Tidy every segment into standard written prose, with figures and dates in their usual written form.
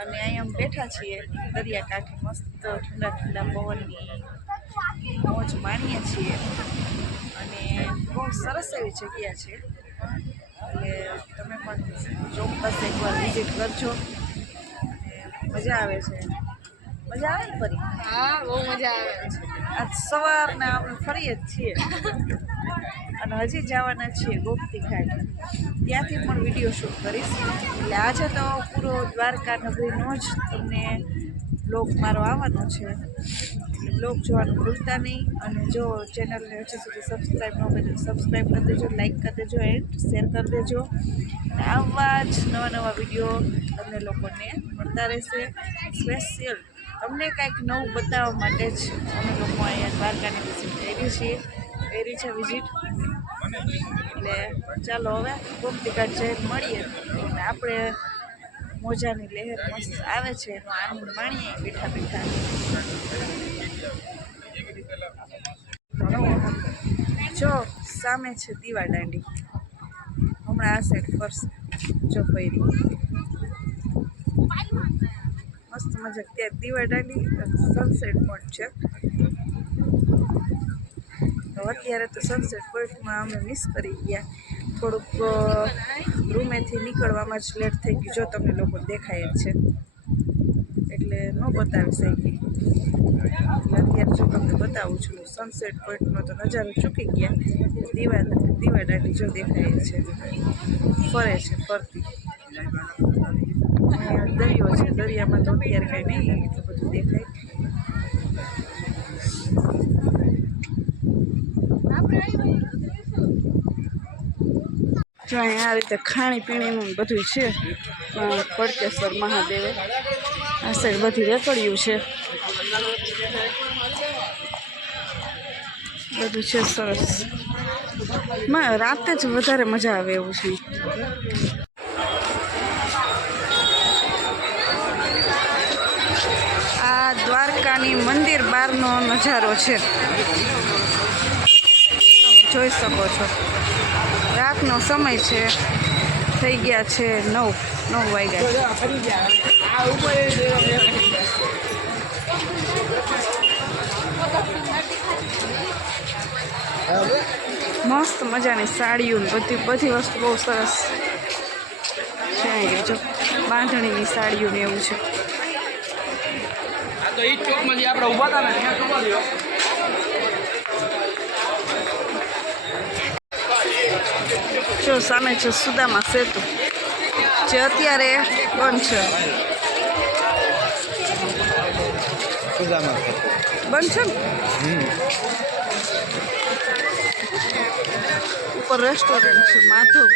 અને અહીંયા અમે બેઠા છીએ દરિયાકાંઠે, મસ્ત ઠંડા ઠંડા પવનની મોજ માણીએ છીએ. અને બહુ સરસ એવી જગ્યા છે, એટલે તમે પણ ચોક્કસ એકવાર વિઝિટ કરજો. અને મજા આવે છે. મજા આવે ને ફરી? હા, બહુ મજા આવે છે. આજ સવારના આપણે ફરીએ જ છીએ અને હજી જવાના છીએ ગોમતી ઘાટ. ત્યાંથી પણ વિડીયો શૂટ કરીશ. એટલે આજે તો પૂરો દ્વારકા નગરીનો જ તમને બ્લોગ મારો આવવાનો છે. એટલે બ્લોગ જોવાનું ભૂલતા નહીં. અને જો ચેનલને હજી સુધી સબસ્ક્રાઈબ ન કરી સબસ્ક્રાઈબ કરી દેજો, લાઈક કરી દેજો, એન્ડ શેર કરી દેજો. અને આવા જ નવા નવા વિડીયો તમને લોકોને મળતા રહેશે. સ્પેશિયલ તમને કાંઈક નવું બતાવવા માટે જ અમે લોકો અહીંયા દ્વારકાની વિઝિટ કરી છે વિઝિટ. એટલે ચાલો હવે ગોમતી ઘાટ જઈને મળીએ અને આપણે મોજાની લહેર મસ્ત આવે છે એનો આનંદ માણીએ બેઠા બેઠા. જો સામે છે દીવા દાંડી, હમણાં આ સાઈડ ફરશે જો ફરી મસ્ત મજા. ત્યાં દીવા દાંડી સનસેટ પોઈન્ટ છે. તો અત્યારે તો સનસેટ પોઈન્ટમાં અમે મિસ કરી ગયા. થોડુંક રૂમેથી નીકળવામાં જ લેટ થઈ ગયું. જો તમને લોકો દેખાય જ છે એટલે ન બતાવી શકી. એટલે અત્યારે જો તમને બતાવું છું સનસેટ પોઈન્ટનો તો નજારો ચૂકી ગયા. દીવા દાંડી જો દેખાય છે, ફરે છે ફરતી. દરિયો છે, દરિયામાં તો અત્યારે કાંઈ નહીં એટલું બધું દેખાય. જો અહીંયા આ રીતે ખાણીપીણીનું બધું છે. પડકેશ્વર મહાદેવે આ સાઈડ બધી રેકડ્યું છે, બધું છે સરસ. રાતે જ વધારે મજા આવે એવું છે. આ દ્વારકાની મંદિર બહારનો નજારો છે, તમે જોઈ શકો છો. રાતનો સમય છે, થઈ ગયા છે 9 વાગ્યા. મસ્ત મજાની સાડીઓ બધી વસ્તુ બહુ સરસ છે. અહીંયા જો બાંધણીની સાડીઓ ને એવું છે. જો સામે છે સુદામા સેતુ, જે અત્યારે બંધ છે. બંધ છે ને? ઉપર રેસ્ટોરન્ટ છે માધવ.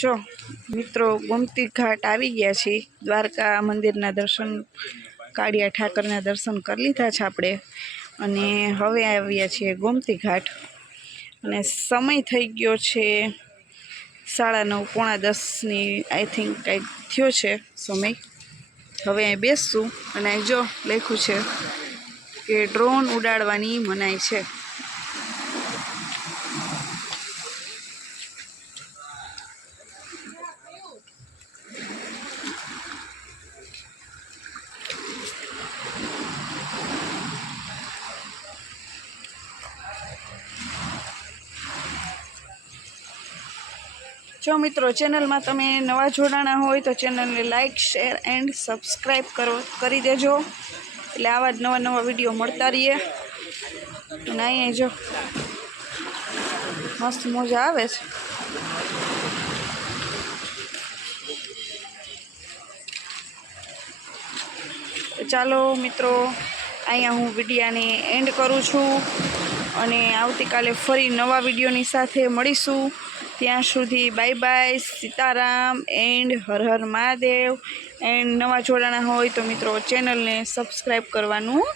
જો મિત્રો ગોમતી ઘાટ આવી ગયા છીએ. દ્વારકા મંદિરના દર્શન, કાળિયા ઠાકરના દર્શન કરી લીધા છે આપણે. અને હવે આવ્યા છીએ ગોમતી ઘાટ. અને સમય થઈ ગયો છે 9:30 પોણા 10ની આઈ થિંક કંઈક થયો છે સમય. હવે અહીં બેસશું અને જો લખ્યું છે કે ડ્રોન ઉડાડવાની મનાઈ છે. જો મિત્રો ચેનલમાં તમે નવા જોડાણા હોય તો ચેનલને લાઈક, શેર એન્ડ સબસ્ક્રાઈબ કરી દેજો. એટલે આવા જ નવા વિડીયો મળતા રહીએ. અને અહીંયા જો મસ્ત મજા આવે છે. ચાલો મિત્રો, અહીંયા હું વિડીયાને એન્ડ કરું છું. અને આવતીકાલે ફરી નવા વિડીયોની સાથે મળીશું. ત્યાં સુધી bye bye, Sitaram and Har Har Mahadev. And નવા જોડાણા હોય તો મિત્રો ચેનલને સબસ્ક્રાઈબ કરવાનું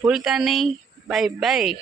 ભૂલતા નહીં. Bye bye.